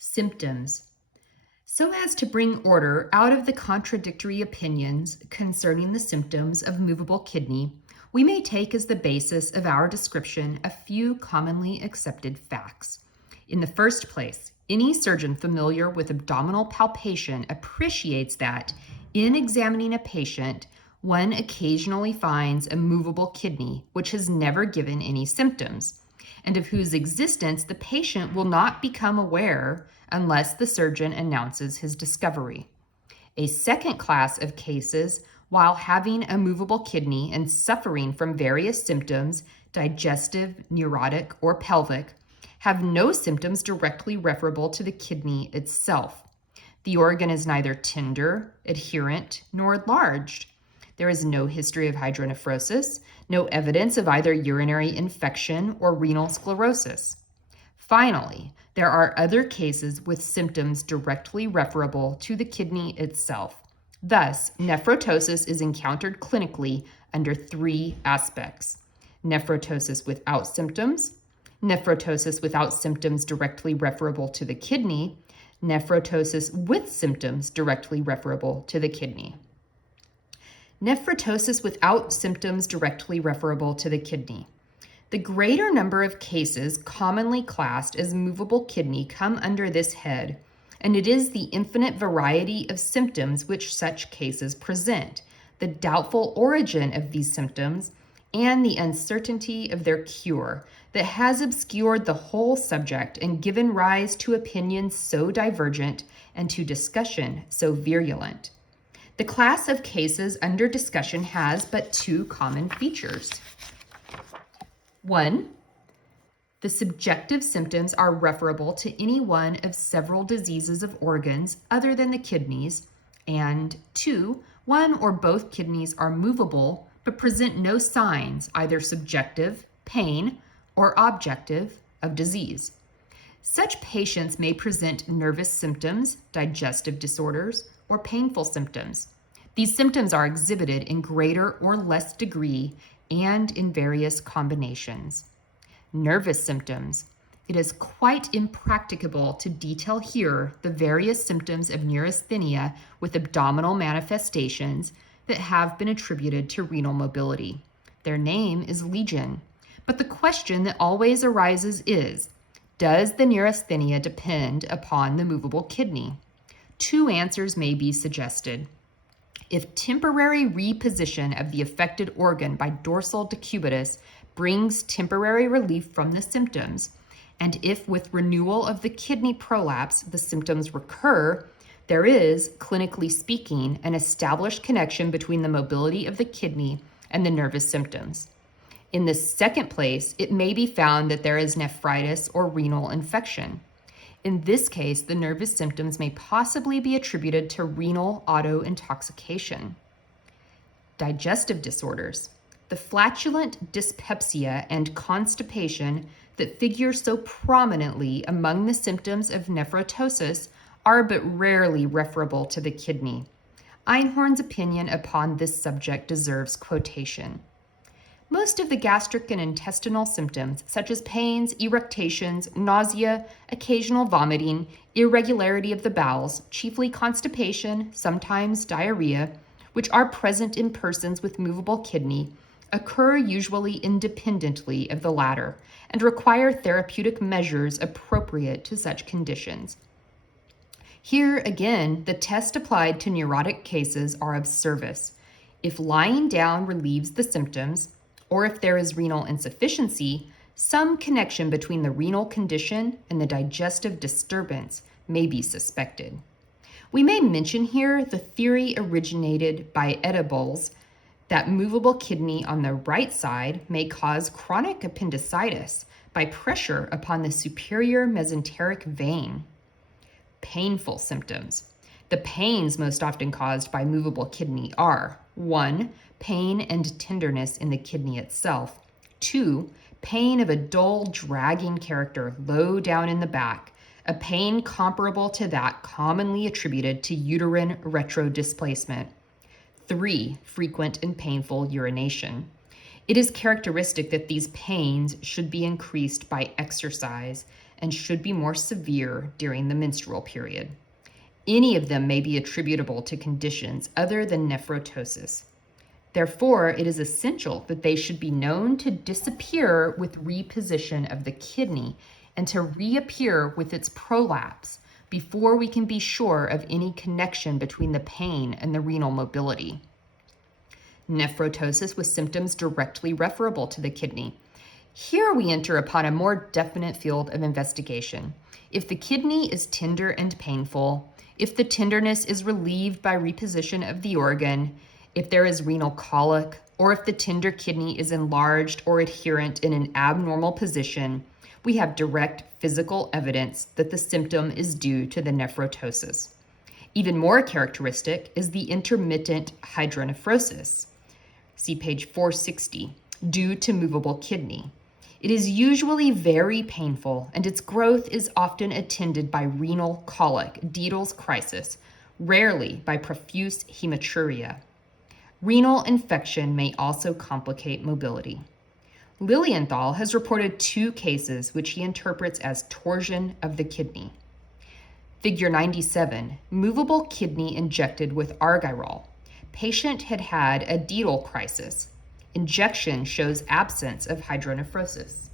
Symptoms. So as to bring order out of the contradictory opinions concerning the symptoms of movable kidney, we may take as the basis of our description a few commonly accepted facts. In the first place, any surgeon familiar with abdominal palpation appreciates that, in examining a patient, one occasionally finds a movable kidney which has never given any symptoms, and of whose existence the patient will not become aware unless the surgeon announces his discovery. A second class of cases, while having a movable kidney and suffering from various symptoms, digestive, neurotic, or pelvic, have no symptoms directly referable to the kidney itself. The organ is neither tender, adherent, nor enlarged. There is no history of hydronephrosis, no evidence of either urinary infection or renal sclerosis. Finally, there are other cases with symptoms directly referable to the kidney itself. Thus, nephrotosis is encountered clinically under three aspects: nephrotosis without symptoms directly referable to the kidney, nephrotosis with symptoms directly referable to the kidney. Nephrotosis without symptoms directly referable to the kidney. The greater number of cases commonly classed as movable kidney come under this head, and it is the infinite variety of symptoms which such cases present, the doubtful origin of these symptoms, and the uncertainty of their cure that has obscured the whole subject and given rise to opinions so divergent and to discussion so virulent. The class of cases under discussion has but two common features. 1. The subjective symptoms are referable to any one of several diseases of organs other than the kidneys, and 2. One or both kidneys are movable but present no signs, either subjective, pain, or objective, of disease. Such patients may present nervous symptoms, digestive disorders, or painful symptoms. These symptoms are exhibited in greater or less degree and in various combinations. Nervous symptoms. It is quite impracticable to detail here the various symptoms of neurasthenia with abdominal manifestations that have been attributed to renal mobility. Their name is legion. But the question that always arises is, does the neurasthenia depend upon the movable kidney? Two answers may be suggested. If temporary reposition of the affected organ by dorsal decubitus brings temporary relief from the symptoms, and if with renewal of the kidney prolapse the symptoms recur, there is, clinically speaking, an established connection between the mobility of the kidney and the nervous symptoms. In the second place, it may be found that there is nephritis or renal infection. In this case, the nervous symptoms may possibly be attributed to renal autointoxication. Digestive disorders. The flatulent dyspepsia and constipation that figure so prominently among the symptoms of nephrotosis are but rarely referable to the kidney. Einhorn's opinion upon this subject deserves quotation. Most of the gastric and intestinal symptoms, such as pains, eructations, nausea, occasional vomiting, irregularity of the bowels, chiefly constipation, sometimes diarrhea, which are present in persons with movable kidney, occur usually independently of the latter and require therapeutic measures appropriate to such conditions. Here, again, the test applied to neurotic cases are of service. If lying down relieves the symptoms, or if there is renal insufficiency, some connection between the renal condition and the digestive disturbance may be suspected. We may mention here the theory originated by Edibles that movable kidney on the right side may cause chronic appendicitis by pressure upon the superior mesenteric vein. Painful symptoms. The pains most often caused by movable kidney are 1. Pain and tenderness in the kidney itself. 2. Pain of a dull, dragging character low down in the back, a pain comparable to that commonly attributed to uterine retrodisplacement. 3. Frequent and painful urination. It is characteristic that these pains should be increased by exercise, and should be more severe during the menstrual period. Any of them may be attributable to conditions other than nephrotosis. Therefore, it is essential that they should be known to disappear with reposition of the kidney and to reappear with its prolapse before we can be sure of any connection between the pain and the renal mobility. Nephrotosis with symptoms directly referable to the kidney. Here we enter upon a more definite field of investigation. If the kidney is tender and painful, if the tenderness is relieved by reposition of the organ, if there is renal colic, or if the tender kidney is enlarged or adherent in an abnormal position, we have direct physical evidence that the symptom is due to the nephrotosis. Even more characteristic is the intermittent hydronephrosis. See page 460, due to movable kidney. It is usually very painful, and its growth is often attended by renal colic, Diedel's crisis, rarely by profuse hematuria. Renal infection may also complicate mobility. Lilienthal has reported 2 cases which he interprets as torsion of the kidney. Figure 97, movable kidney injected with argyrol. Patient had had a Dietl crisis. Injection shows absence of hydronephrosis.